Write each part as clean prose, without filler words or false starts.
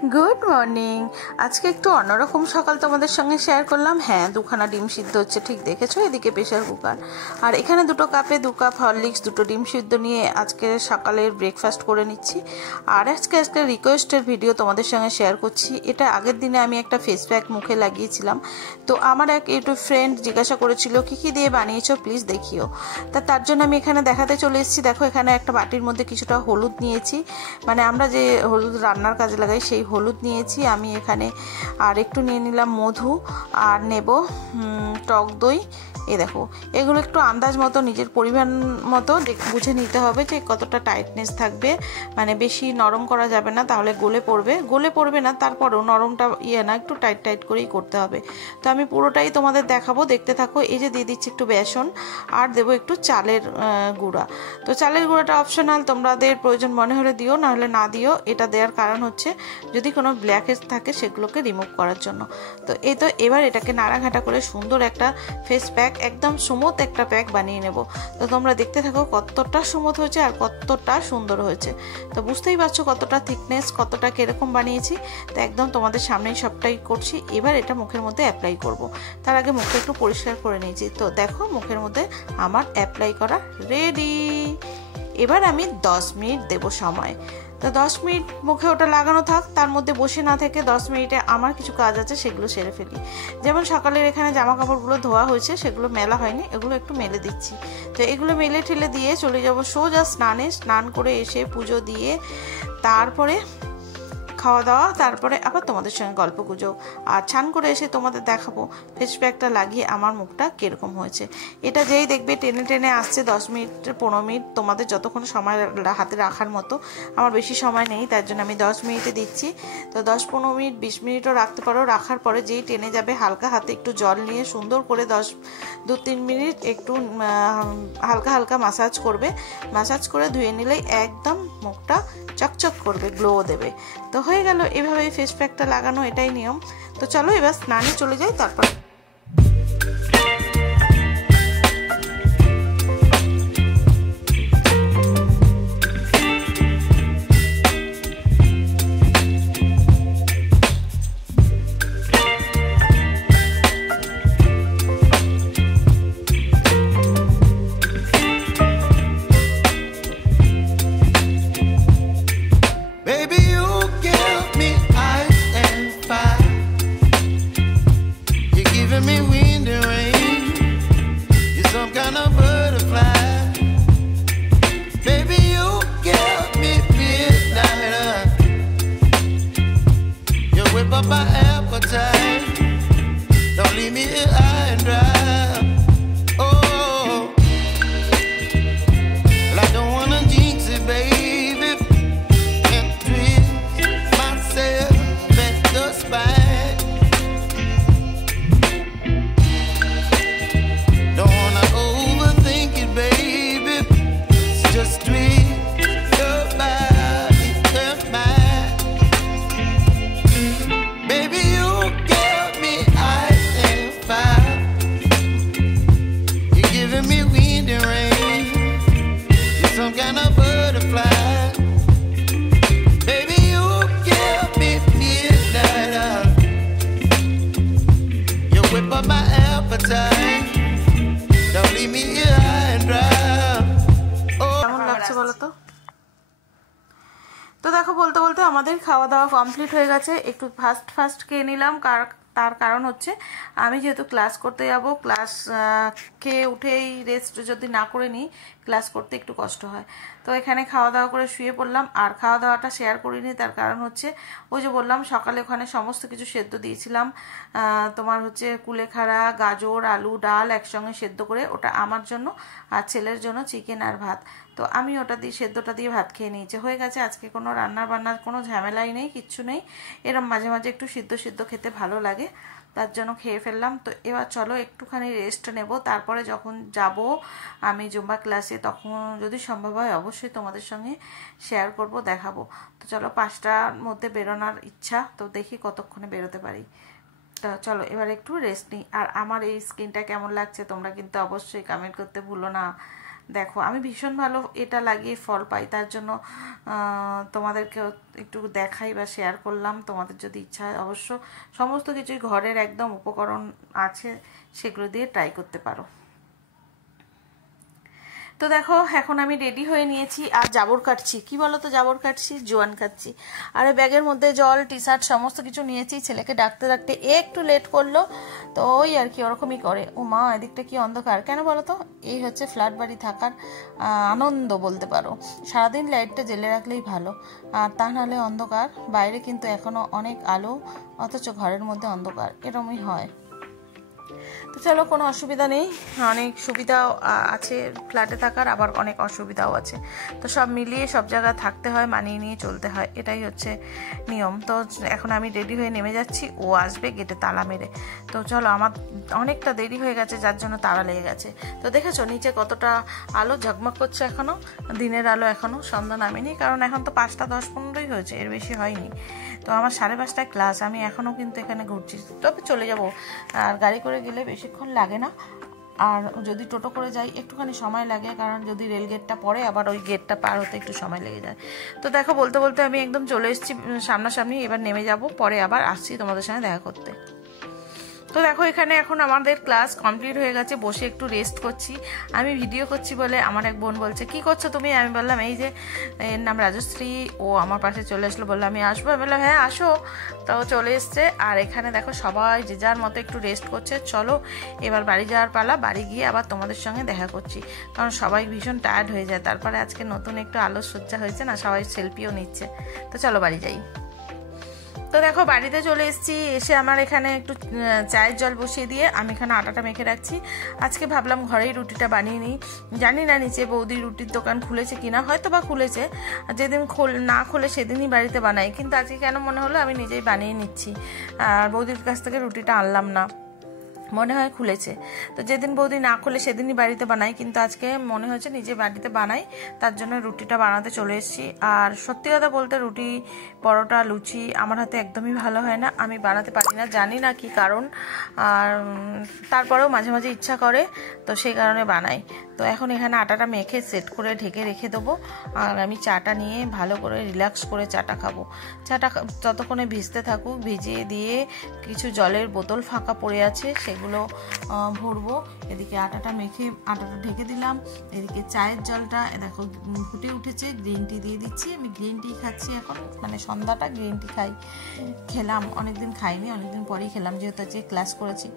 Good morning. আজকে একটু অন্যরকম সকাল তোমাদের সঙ্গে শেয়ার করলাম। হ্যাঁ, দুখানা ডিম সিদ্ধ হচ্ছে, ঠিক দেখেছো। এদিকে প্রেশার কুকার, আর এখানে 2 কাপে 2 কাপ হরলিক্স, 2টো ডিম সিদ্ধ নিয়ে আজকে সকালের ব্রেকফাস্ট করে নিচ্ছি। আর আজকে রিকোয়েস্টের ভিডিও তোমাদের সঙ্গে শেয়ার করছি। এটা আগের দিনে আমি একটা ফেস প্যাক মুখে লাগিয়েছিলাম, তো আমার এক ইউটিউব ফ্রেন্ড জিজ্ঞাসা করেছিল কী কী দিয়ে বানিয়েছো, প্লিজ দেখিও। তার জন্য আমি এখানে দেখাতে চলে এসেছি। দেখো, এখানে একটা বাটির মধ্যে কিছুটা হলুদ নিয়েছি, মানে আমরা যে হলুদ রান্নার কাজে লাগাই সেই হলুদ নিয়েছি আমি এখানে। আর একটু নিয়ে নিলাম মধু, আর নেব টক দই। এই দেখো, এগুলো একটু আন্দাজ মতো নিজের পরিমাণ মতো বুঝে নিতে হবে যে কতটা টাইটনেস থাকবে, মানে বেশি নরম করা যাবে না, তাহলে গলে পড়বে না, তারপরেও নরমটা না, একটু টাইট করেই করতে হবে। তো আমি পুরোটাই তোমাদের দেখাবো, দেখতে থাকো। এই যে দিয়ে দিচ্ছি একটু বেসন, আর দেবো একটু চালের গুঁড়া। তো চালের গুঁড়াটা অপশনাল, তোমাদের প্রয়োজন মনে হলে দিও, না হলে না দিও। এটা দেওয়ার কারণ হচ্ছে যদি কোনো ব্ল্যাকহেড থাকে সেগুলোকে রিমুভ করার জন্য। তো এবার এটাকে নাড়াঘাটা করে সুন্দর একটা ফেস প্যাক, একদম স্মুথ একটা প্যাক বানিয়ে নেব। তো তোমরা দেখতে থাকো কতটা স্মুথ হয়েছে আর কতটা সুন্দর হয়েছে। তো বুঝতেই পারছো কতটা থিকনেস, কতটা কিরকম বানিয়েছি। তো একদম তোমাদের সামনেই সবটাই করছি। এবার এটা মুখের মধ্যে অ্যাপ্লাই করব। তার আগে মুখটা একটু পরিষ্কার করে নিয়েছি। তো দেখো, মুখের মধ্যে আমার অ্যাপ্লাই করা রেডি। এবার আমি 10 মিনিট দেব সময়। তো 10 মিনিট মুখে ওটা লাগানো থাক, তার মধ্যে বসে না থেকে 10 মিনিটে আমার কিছু কাজ আছে সেগুলো সেরে ফেলি। যেমন সকালের এখানে জামা কাপড়গুলো ধোয়া হয়েছে, সেগুলো মেলা হয়নি, এগুলো একটু মেলে দিচ্ছি। তো এগুলো মেলে ঠেলে দিয়ে চলে যাব সোজা স্নান করে এসে পুজো দিয়ে তারপরে খাওয়া দাওয়া, তারপরে আবার তোমাদের সঙ্গে গল্প গুজব। আর ছান করে এসে তোমাদের দেখাবো ফেস প্যাকটা লাগিয়ে আমার মুখটা কীরকম হয়েছে। এটা যেই দেখবে টেনে টেনে আসছে 10 মিনিট 15 মিনিট, তোমাদের যতক্ষণ সময় হাতে রাখার মতো। আমার বেশি সময় নেই, তার জন্য আমি 10 মিনিটে দিচ্ছি। তো 10-15 মিনিট 20 মিনিটও রাখতে পারো। রাখার পরে যেই টেনে যাবে, হালকা হাতে একটু জল নিয়ে সুন্দর করে 2-3 মিনিট একটু হালকা হালকা মাসাজ করবে। মাসাজ করে ধুয়ে নিলেই একদম মুখটা চকচক করবে, গ্লো দেবে। তো হয়ে গেল এভাবে ফেস প্যাকটা লাগানো, এটাই নিয়ম। তো চলো এবার স্নানে চলে যাই। তারপর my appetite. Don't leave me here high and dry. Oh, well, I don't wanna jinx it, baby, and twist myself at the spine. Don't wanna overthink it, baby. It's just twist your body and mine. Baby, you give me ice and fire. You're giving me wind and rain. You're some kind of butterfly. Baby, you give me midnight. You whip up my appetite. Don't leave me here high and dry. কেমন লাগছে বলো তো? তো দেখো, বলতে বলতে আমাদের খাওয়া দাওয়া কমপ্লিট হয়ে গেছে। একটু ফাস্ট খেয়ে নিলাম, তার কারণ হচ্ছে আমি যেহেতু ক্লাস করতে যাব, ক্লাস খেয়ে উঠেই রেস্ট যদি না করে নিই, ক্লাস করতে একটু কষ্ট হয়। তো এখানে খাওয়া দাওয়া করে শুয়ে পড়লাম। আর খাওয়া দাওয়াটা শেয়ার করিনি, তার কারণ হচ্ছে ওই যে বললাম সকালে ওখানে সমস্ত কিছু সেদ্ধ দিয়েছিলাম। তোমার হচ্ছে কুলেখাড়া, গাজর, আলু, ডাল একসঙ্গে সেদ্ধ করে, ওটা আমার জন্য আর ছেলের জন্য চিকেন আর ভাত। তো আমি ওটা দিয়ে সেদ্ধটা দিয়ে ভাত খেয়ে নিয়েছি, হয়ে গেছে। আজকে কোনো রান্নার বান্নার কোনো ঝামেলাই নেই, কিচ্ছু নেই। এরম মাঝে মাঝে একটু সিদ্ধ খেতে ভালো লাগে, তার জন্য খেয়ে ফেললাম। তো এবার চলো একটুখানি রেস্ট নেব, তারপরে যখন যাব আমি জুম্বা ক্লাসে, তখন যদি সম্ভব হয় অবশ্যই তোমাদের সঙ্গে শেয়ার করব, দেখাবো। তো চলো, 5টার মধ্যে বেরোনোর ইচ্ছা, তো দেখি কতক্ষণে বেরোতে পারি। তো চলো এবার একটু রেস্ট নিই। আর আমার এই স্কিনটা কেমন লাগছে তোমরা কিন্তু অবশ্যই কমেন্ট করতে ভুলো না। দেখো আমি ভীষণ ভালো এটা লাগিয়ে ফল পাই, তার জন্য তোমাদেরকেও একটু দেখাই বা শেয়ার করলাম। তোমাদের যদি ইচ্ছা হয় অবশ্য সমস্ত কিছুই ঘরের একদম উপকরণ আছে, সেগুলো দিয়ে ট্রাই করতে পারো। তো দেখো এখন আমি রেডি হয়ে নিয়েছি আর জাবর কাটছি। কি বলো তো, জাবর কাটছি, জোয়ান খাচ্ছি। আর ব্যাগের মধ্যে জল, টি শার্ট সমস্ত কিছু নিয়েছি। ছেলেকে ডাকতে ডাকতে একটু লেট করলো, তো ওই আর কি ওরকমই করে। ও মা, এদিকটা কি অন্ধকার কেন বলো তো? এই হচ্ছে ফ্ল্যাট বাড়ি থাকার আনন্দ বলতে পারো। সারাদিন লাইটটা জ্বেলে রাখলেই ভালো, আর তা নাহলে অন্ধকার। বাইরে কিন্তু এখনো অনেক আলো, অথচ ঘরের মধ্যে অন্ধকার, এরকমই হয়। তো চলো, কোনো অসুবিধা নেই। অনেক সুবিধাও আছে ফ্ল্যাটে থাকার, আবার অনেক অসুবিধাও আছে। তো সব মিলিয়ে সব জায়গায় থাকতে হয়, মানিয়ে নিয়ে চলতে হয়, এটাই হচ্ছে নিয়ম। তো এখন আমি রেডি হয়ে নেমে যাচ্ছি, ও আসবে গেটে তালা মেরে। তো চলো, আমার অনেকটা দেরি হয়ে গেছে, যার জন্য তালা লেগে গেছে। তো দেখেছো নিচে কতটা আলো ঝকমক করছে, এখনও দিনের আলো, এখনও সন্ধ্যা নামেনি, কারণ এখন তো 5টা 10-15ই হয়েছে, এর বেশি হয়নি। তো আমার 5:30টায় ক্লাস, আমি এখনও কিন্তু এখানে ঘুরছি। তবে চলে যাব, আর গাড়ি করে গেলে বেশিক্ষণ লাগে না, আর যদি টোটো করে যাই একটুখানি সময় লাগে, কারণ যদি রেল গেটটা পড়ে আবার ওই গেটটা পার হতে একটু সময় লেগে যায়। তো দেখো বলতে বলতে আমি একদম চলে এসেছি সামনাসামনি, এবার নেমে যাব, পরে আবার আসছি তোমাদের সঙ্গে দেখা করতে। তো দেখো এখানে এখন আমাদের ক্লাস কমপ্লিট হয়ে গেছে, বসে একটু রেস্ট করছি। আমি ভিডিও করছি বলে আমার এক বোন বলছে, কি করছো তুমি? আমি বললাম এই যে, এর নাম রাজশ্রী, ও আমার পাশে চলে আসলো, বললো আমি আসবো। আমি বললাম হ্যাঁ আসো। তো চলে এসছে, আর এখানে দেখো সবাই যে যার মতো একটু রেস্ট করছে। চলো এবার বাড়ি যাওয়ার পালা, বাড়ি গিয়ে আবার তোমাদের সঙ্গে দেখা করছি, কারণ সবাই ভীষণ টায়ার্ড হয়ে যায়। তারপরে আজকে নতুন একটু আলোকসজ্জা হয়েছে না, সবাই সেলফিও নিচ্ছে। তো চলো বাড়ি যাই। তো দেখো বাড়িতে চলে এসেছি, এসে আমার এখানে একটু চায়ের জল বসিয়ে দিয়ে আমি এখানে আটাটা মেখে রাখছি। আজকে ভাবলাম ঘরেই রুটিটা বানিয়ে নিই। জানি না নিচে বৌদি রুটির দোকান খুলেছে কিনা, হয়তো বা খুলেছে, যেদিন না খুলে সেদিনই বাড়িতে বানাই, কিন্তু আজকে কেন মনে হলো আমি নিজেই বানিয়ে নিচ্ছি, আর বৌদির কাছ থেকে রুটিটা আনলাম না, মনে হয় খুলেছে। তো যেদিন বৌদি না খুলে সেদিনই বাড়িতে বানাই, কিন্তু আজকে মনে হয়েছে নিজে বাড়িতে বানাই, তার জন্য রুটিটা বানাতে চলে এসেছি। আর সত্যি কথা বলতে রুটি, পরোটা, লুচি আমার হাতে একদমই ভালো হয় না, আমি বানাতে পারি না, জানি না কি কারণ। আর তারপরেও মাঝে মাঝে ইচ্ছা করে, তো সেই কারণে বানাই। তো এখন এখানে আটাটা মেখে সেট করে ঢেকে রেখে দেবো, আর আমি চাটা নিয়ে ভালো করে রিল্যাক্স করে চাটা খাবো। চাটা ততক্ষণে ভিজতে থাকুক, ভিজিয়ে দিয়ে কিছু জলের বোতল ফাঁকা পড়ে আছে, সেগুলো ভরবো। এদিকে আটাটা মেখে আটাটা ঢেকে দিলাম, এদিকে চায়ের জলটা দেখো ফুটে উঠেছে, গ্রিন টি দিয়ে দিচ্ছি। আমি গ্রিন টি খাচ্ছি এখন, মানে সন্ধ্যাটা গ্রিন টি খেলাম, অনেকদিন খাইনি, অনেকদিন পরেই খেলাম, যেহেতু আজকে ক্লাস করেছি,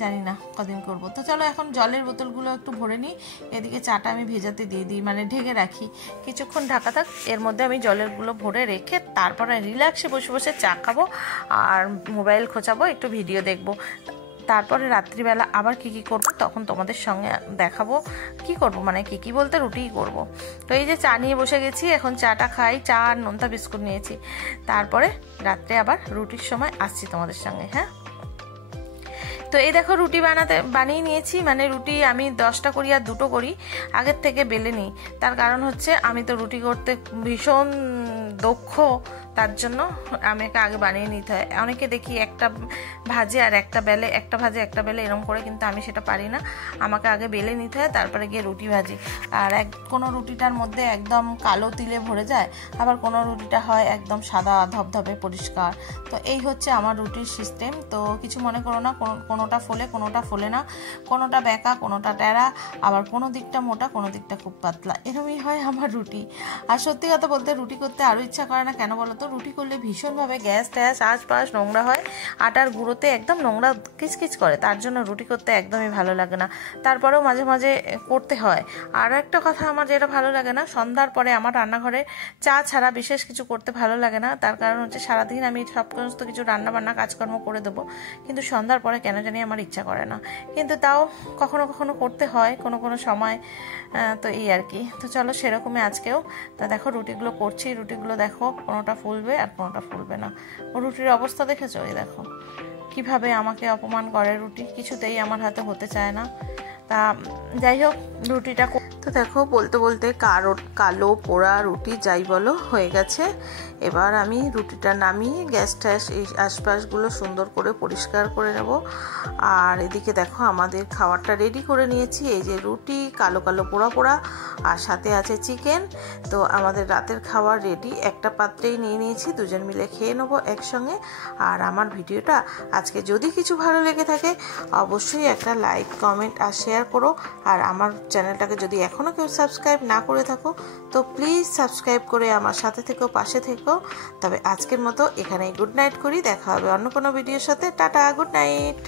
জানি না কদিন করবো। তো চলো এখন জলের বোতলগুলো একটু ভরে নিই। এদিকে চাটা আমি ভেজাতে দিয়ে দিই, মানে ঢেকে রাখি, কিছুক্ষণ ঢাকা থাক, এর মধ্যে আমি জলেরগুলো ভরে রেখে তারপরে রিল্যাক্সে বসে বসে চা খাবো, আর মোবাইল খোঁচাবো, একটু ভিডিও দেখবো। তারপরে রাত্রিবেলা আবার কি করব তখন তোমাদের সঙ্গে দেখাবো। কি করব মানে কি বলতে রুটিই করব। তো এই যে চা নিয়ে বসে গেছি, এখন চাটা খাই, চা আর নোনতা বিস্কুট নিয়েছি। তারপরে রাত্রে আবার রুটির সময় আসছি তোমাদের সঙ্গে। হ্যাঁ, তো এই দেখো রুটি বানিয়ে নিয়েছি, মানে রুটি আমি 10টা করি আর 2টো করি, আগের থেকে বেলে নিই। তার কারণ হচ্ছে আমি তো রুটি করতে ভীষণ দক্ষ, তার জন্য আমাকে আগে বানিয়ে নিতে হয়। অনেকে দেখি একটা ভাজে আর একটা বেলে, একটা ভাজে একটা বেলে এরকম করে, কিন্তু আমি সেটা পারি না, আমাকে আগে বেলে নিতে হয়, তারপরে গিয়ে রুটি ভাজি। আর কোনো রুটিটার মধ্যে একদম কালো তিলে ভরে যায়, আবার কোনো রুটিটা হয় একদম সাদা ধবধবে পরিষ্কার। তো এই হচ্ছে আমার রুটির সিস্টেম। তো কিছু মনে করো না, কোনোটা ফোলে কোনোটা ফোলে না, কোনোটা বেঁকা কোনোটা টেরা, আবার কোনো দিকটা মোটা কোনো দিকটা খুব পাতলা, এরকমই হয় আমার রুটি। আর সত্যি কথা বলতে রুটি করতে আরও ইচ্ছা করে না, কেন বলো তো? রুটি করলে ভীষণভাবে গ্যাস ট্যাস আশপাশ নোংরা হয়, আটার গুঁড়োতে একদম নোংরা কিচকিচ করে, তার জন্য রুটি করতে একদমই ভালো লাগে না। তারপরেও মাঝে মাঝে করতে হয়। আর একটা কথা আমার যেটা ভালো লাগে না, সন্ধ্যার পরে আমার রান্নাঘরে চা ছাড়া বিশেষ কিছু করতে ভালো লাগে না। তার কারণ হচ্ছে সারাদিন আমি সমস্ত কিছু রান্নাবান্না কাজকর্ম করে দেবো, কিন্তু সন্ধ্যার পরে কেন জানি আমার ইচ্ছা করে না, কিন্তু তাও কখনো কখনো করতে হয় কোনো কোনো সময়। তো এই আর কি। তো চলো সেরকমই আজকেও। তা দেখো রুটিগুলো করছি, রুটিগুলো দেখো কোনোটা ফুলবে আর কোনোটা ফুলবে না। ও রুটির অবস্থা দেখেছো? এই দেখো কিভাবে আমাকে অপমান করে, রুটি কিছুতেই আমার হাতে হতে চায় না। তা যাই হোক রুটিটা তো দেখো বলতে বলতে কালো পোড়া রুটি যাই বলো হয়ে গেছে। এবার আমি রুটিটা নামিয়ে গ্যাসটা এই আশপাশগুলো সুন্দর করে পরিষ্কার করে নেব। আর এদিকে দেখো আমাদের খাবারটা রেডি করে নিয়েছি। এই যে রুটি কালো কালো পোড়া পোড়া আর সাথে আছে চিকেন। তো আমাদের রাতের খাবার রেডি, একটা পাত্রেই নিয়ে নিয়েছি, দুজন মিলে খেয়ে নেবো একসঙ্গে। আর আমার ভিডিওটা আজকে যদি কিছু ভালো লেগে থাকে অবশ্যই একটা লাইক কমেন্ট আর শেয়ার করো। আর আমার চ্যানেলটাকে যদি এখনও কেউ সাবস্ক্রাইব না করে থাকো তো প্লিজ সাবস্ক্রাইব করে আমার সাথে থেকো, পাশে থেকো। তবে আজকের মতো এখানেই গুড নাইট করি, দেখা হবে অন্য কোনো ভিডিওর সাথে। Tata, good night.